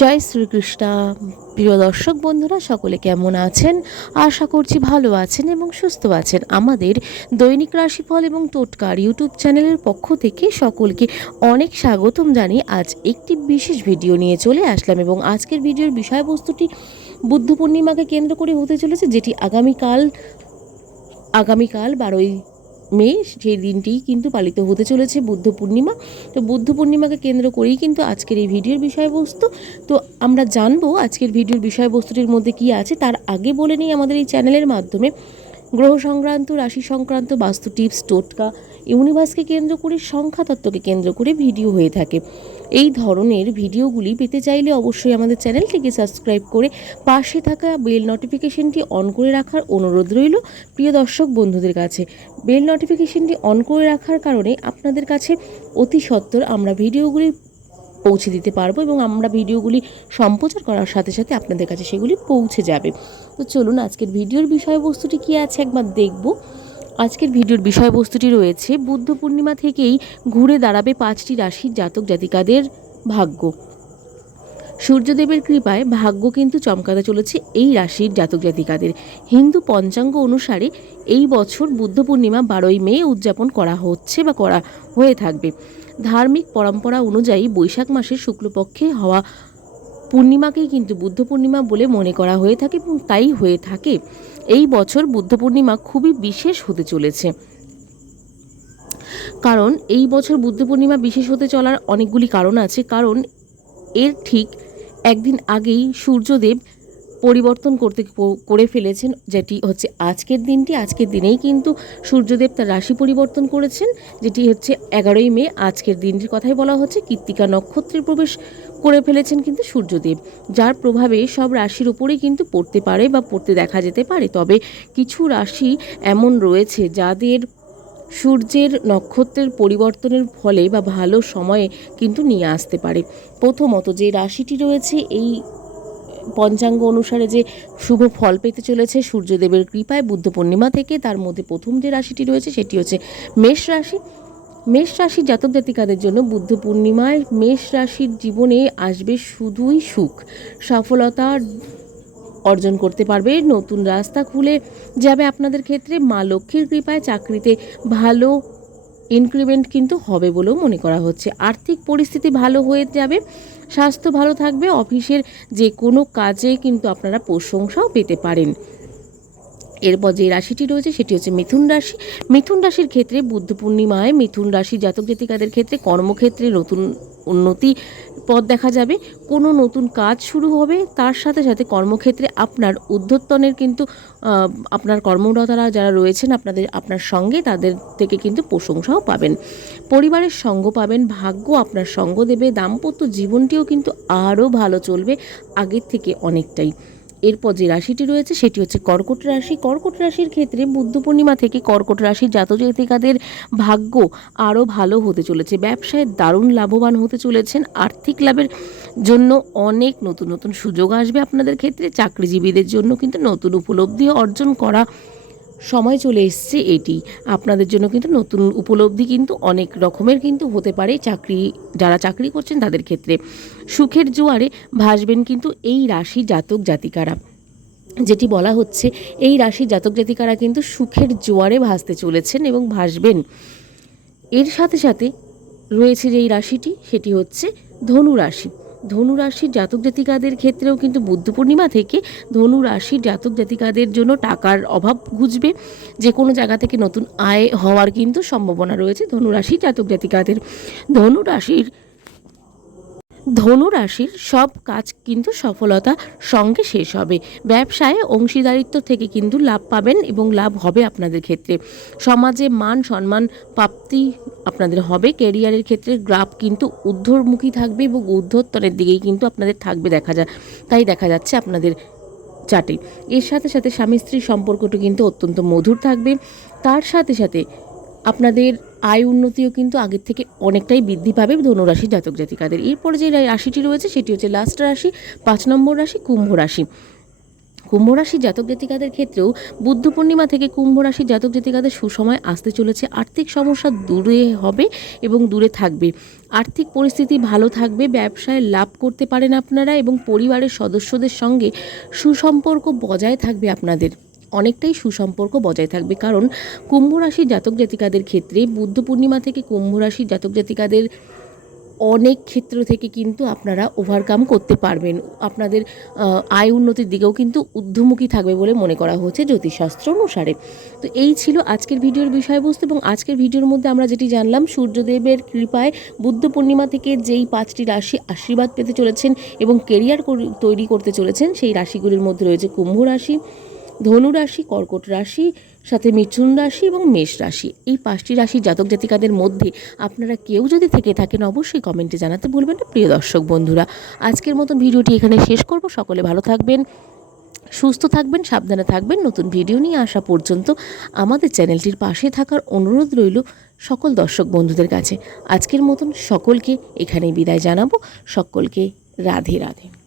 জয় শ্রীকৃষ্ণা। প্রিয় দর্শক বন্ধুরা, সকলে কেমন আছেন? আশা করছি ভালো আছেন এবং সুস্থ আছেন। আমাদের দৈনিক রাশিফল এবং টোটকার ইউটিউব চ্যানেলের পক্ষ থেকে সকলকে অনেক স্বাগতম জানিয়ে আজ একটি বিশেষ ভিডিও নিয়ে চলে আসলাম এবং আজকের ভিডিওর বিষয়বস্তুটি বুদ্ধ পূর্ণিমাকে কেন্দ্র করে হতে চলেছে, যেটি আগামীকাল আগামীকাল বারোই মে সেই দিনটিই কিন্তু পালিত হতে চলেছে বুদ্ধ পূর্ণিমা। তো বুদ্ধ পূর্ণিমাকে কেন্দ্র করেই কিন্তু আজকের এই ভিডিওর বিষয়বস্তু। তো আমরা জানব আজকের ভিডিওর বিষয়বস্তুটির মধ্যে কি আছে, তার আগে বলে নিই আমাদের এই চ্যানেলের মাধ্যমে। গ্রহ সংক্রান্ত, রাশি সংক্রান্ত বাস্তু টিপস, টোটকা ইউনিভার্সকে কেন্দ্র করে, সংখ্যাতত্ত্বকে কেন্দ্র করে ভিডিও হয়ে থাকে। এই ধরনের ভিডিওগুলি পেতে চাইলে অবশ্যই আমাদের চ্যানেলটিকে সাবস্ক্রাইব করে পাশে থাকা বেল নোটিফিকেশনটি অন করে রাখার অনুরোধ রইল প্রিয় দর্শক বন্ধুদের কাছে। বেল নোটিফিকেশনটি অন করে রাখার কারণে আপনাদের কাছে অতি সত্বর আমরা ভিডিওগুলি পৌঁছে দিতে পারব এবং আমরা ভিডিওগুলি সম্প্রচার করার সাথে সাথে আপনাদের কাছে সেগুলি পৌঁছে যাবে। তো চলুন আজকের ভিডিওর বিষয়বস্তুটি কী আছে একবার দেখব। আজকের ভিডিওর বিষয়বস্তুটি রয়েছে, বুদ্ধ পূর্ণিমা থেকেই ঘুরে দাঁড়াবে পাঁচটি রাশির জাতক জাতিকাদের ভাগ্য। সূর্যদেবের কৃপায় ভাগ্য কিন্তু চমকাতে চলেছে এই রাশির জাতক জাতিকাদের। হিন্দু পঞ্চাঙ্গ অনুসারে এই বছর বুদ্ধ পূর্ণিমা বারোই মে উদযাপন করা হচ্ছে বা করা হয়ে থাকবে। ধার্মিক পরম্পরা অনুযায়ী বৈশাখ মাসের শুক্লপক্ষে হওয়া পূর্ণিমাকেই কিন্তু বুদ্ধ পূর্ণিমা বলে মনে করা হয়ে থাকে এবং তাই হয়ে থাকে। এই বছর বুদ্ধ পূর্ণিমা খুবই বিশেষ হতে চলেছে। কারণ এই বছর বুদ্ধ পূর্ণিমা বিশেষ হতে চলার অনেকগুলি কারণ আছে। কারণ এর ঠিক একদিন আগেই সূর্যদেব পরিবর্তন করতে করে ফেলেছেন, যেটি হচ্ছে আজকের দিনটি। আজকের দিনেই কিন্তু সূর্যদেব তার রাশি পরিবর্তন করেছেন, যেটি হচ্ছে এগারোই মে। আজকের দিনটির কথাই বলা হচ্ছে কৃত্তিকা নক্ষত্রের প্রবেশ করে ফেলেছেন কিন্তু সূর্যদেব, যার প্রভাবে সব রাশির উপরেই কিন্তু পড়তে পারে বা পড়তে দেখা যেতে পারে। তবে কিছু রাশি এমন রয়েছে যাদের সূর্যের নক্ষত্রের পরিবর্তনের ফলে বা ভালো সময়ে কিন্তু নিয়ে আসতে পারে। প্রথমত যে রাশিটি রয়েছে, এই পঞ্চাঙ্গ অনুসারে যে শুভ ফল পেতে চলেছে সূর্যদেবের কৃপায় বুদ্ধ পূর্ণিমা থেকে, তার মধ্যে প্রথম যে রাশিটি রয়েছে, সেটি হচ্ছে মেষ রাশি। মেষ রাশির জাতক জাতিকাদের জন্য বুদ্ধ পূর্ণিমায় মেষ রাশির জীবনে আসবে শুধুই সুখ। সফলতা অর্জন করতে পারবে, নতুন রাস্তা খুলে যাবে আপনাদের ক্ষেত্রে। মা লক্ষ্মীর কৃপায় চাকরিতে ভালো ইনক্রিমেন্ট কিন্তু হবে বলেও মনে করা হচ্ছে। আর্থিক পরিস্থিতি ভালো হয়ে যাবে, স্বাস্থ্য ভালো থাকবে, অফিসের যে কোনো কাজে কিন্তু আপনারা প্রশংসাও পেতে পারেন। এরপর যে রাশিটি রয়েছে সেটি হচ্ছে মিথুন রাশি। মিথুন রাশির ক্ষেত্রে বুদ্ধ পূর্ণিমায় মিথুন রাশি জাতক জাতিকাদের ক্ষেত্রে কর্মক্ষেত্রে নতুন উন্নতি পথ দেখা যাবে। কোনো নতুন কাজ শুরু হবে, তার সাথে সাথে কর্মক্ষেত্রে আপনার উদ্ধোত্তনের কিন্তু আপনার কর্মরতারা যারা রয়েছেন আপনাদের, আপনার সঙ্গে তাদের থেকে কিন্তু প্রশংসাও পাবেন। পরিবারের সঙ্গ পাবেন, ভাগ্য আপনার সঙ্গ দেবে, দাম্পত্য জীবনটিও কিন্তু আরও ভালো চলবে, আগের থেকে অনেকটাই। এরপর যে রাশিটি রয়েছে সেটি হচ্ছে কর্কট রাশি। কর্কট রাশির ক্ষেত্রে বুদ্ধ পূর্ণিমা থেকে কর্কট রাশির জাতজাতিকাদের ভাগ্য আরও ভালো হতে চলেছে। ব্যবসায় দারুণ লাভবান হতে চলেছেন। আর্থিক লাভের জন্য অনেক নতুন নতুন সুযোগ আসবে আপনাদের ক্ষেত্রে। চাকরিজীবীদের জন্য কিন্তু নতুন উপলব্ধি অর্জন করা সময় চলে এসছে এটি। আপনাদের জন্য কিন্তু নতুন উপলব্ধি কিন্তু অনেক রকমের কিন্তু হতে পারে চাকরি, যারা চাকরি করছেন তাদের ক্ষেত্রে। সুখের জোয়ারে ভাসবেন কিন্তু এই রাশি জাতক জাতিকারা। যেটি বলা হচ্ছে, এই রাশি জাতক জাতিকারা কিন্তু সুখের জোয়ারে ভাসতে চলেছেন এবং ভাসবেন। এর সাথে সাথে রয়েছে যে এই রাশিটি, সেটি হচ্ছে ধনু রাশি। ধনু রাশির জাতক জাতিকাদের ক্ষেত্রেও কিন্তু বুদ্ধ পূর্ণিমা থেকে ধনু রাশির জাতক জাতিকাদের জন্য টাকার অভাব ঘুচবে। যে কোনো জায়গা থেকে নতুন আয় হওয়ার কিন্তু সম্ভাবনা রয়েছে ধনু রাশির জাতক জাতিকাদের। ধনু রাশির ধনু রাশির সব কাজ কিন্তু সফলতা সঙ্গে শেষ হবে। ব্যবসায় অংশীদারিত্ব থেকে কিন্তু লাভ পাবেন এবং লাভ হবে আপনাদের ক্ষেত্রে। সমাজে মান সম্মান প্রাপ্তি আপনাদের হবে। ক্যারিয়ারের ক্ষেত্রে গ্রাফ কিন্তু ঊর্ধ্বমুখী থাকবে এবং ঊর্ধ্বতনের দিকেই কিন্তু আপনাদের থাকবে দেখা যায় তাই দেখা যাচ্ছে আপনাদের চাটে এর সাথে সাথে স্বামী স্ত্রীর সম্পর্কটা কিন্তু অত্যন্ত মধুর থাকবে। তার সাথে সাথে আপনাদের আয় উন্নতিও কিন্তু আগের থেকে অনেকটাই বৃদ্ধি পাবে ধনুরাশি জাতক জাতিকাদের। এরপরে যে রাশিটি রয়েছে, সেটি হচ্ছে লাস্ট রাশি, পাঁচ নম্বর রাশি, কুম্ভ রাশি। কুম্ভ রাশি জাতক জাতিকাদের ক্ষেত্রেও বুদ্ধ পূর্ণিমা থেকে কুম্ভ রাশি জাতক জাতিকাদের সুসময় আসতে চলেছে। আর্থিক সমস্যা দূরে হবে এবং দূরে থাকবে। আর্থিক পরিস্থিতি ভালো থাকবে, ব্যবসায় লাভ করতে পারেন আপনারা এবং পরিবারের সদস্যদের সঙ্গে সুসম্পর্ক বজায় থাকবে আপনাদের। অনেকটাই সুসম্পর্ক বজায় থাকবে। কারণ কুম্ভ রাশির জাতক জাতিকাদের ক্ষেত্রে বুদ্ধ পূর্ণিমা থেকে কুম্ভ রাশির জাতক জাতিকাদের অনেক ক্ষেত্র থেকে কিন্তু আপনারা ওভারকাম করতে পারবেন। আপনাদের আয় উন্নতির দিকেও কিন্তু ঊর্ধ্বমুখী থাকবে বলে মনে করা হচ্ছে জ্যোতিষশাস্ত্র অনুসারে। তো এই ছিল আজকের ভিডিওর বিষয়বস্তু এবং আজকের ভিডিওর মধ্যে আমরা যেটি জানলাম, সূর্যদেবের কৃপায় বুদ্ধ পূর্ণিমা থেকে যেই পাঁচটি রাশি আশীর্বাদ পেতে চলেছেন এবং কেরিয়ার তৈরি করতে চলেছেন, সেই রাশিগুলির মধ্যে রয়েছে কুম্ভ রাশি ধনু রাশি, কর্কট রাশি, সাথে মিথুন রাশি এবং মেষ রাশি। এই পাঁচটি রাশি জাতক জাতিকাদের মধ্যে আপনারা কেউ যদি থেকে থাকেন অবশ্যই কমেন্টে জানাতে ভুলবেন না, প্রিয় দর্শক বন্ধুরা। আজকের মতন ভিডিওটি এখানে শেষ করব। সকলে ভালো থাকবেন, সুস্থ থাকবেন, সাবধানে থাকবেন। নতুন ভিডিও নিয়ে আসা পর্যন্ত আমাদের চ্যানেলটির পাশে থাকার অনুরোধ রইল সকল দর্শক বন্ধুদের কাছে। আজকের মতন সকলকে এখানেই বিদায় জানাব। সকলকে রাধে রাধে।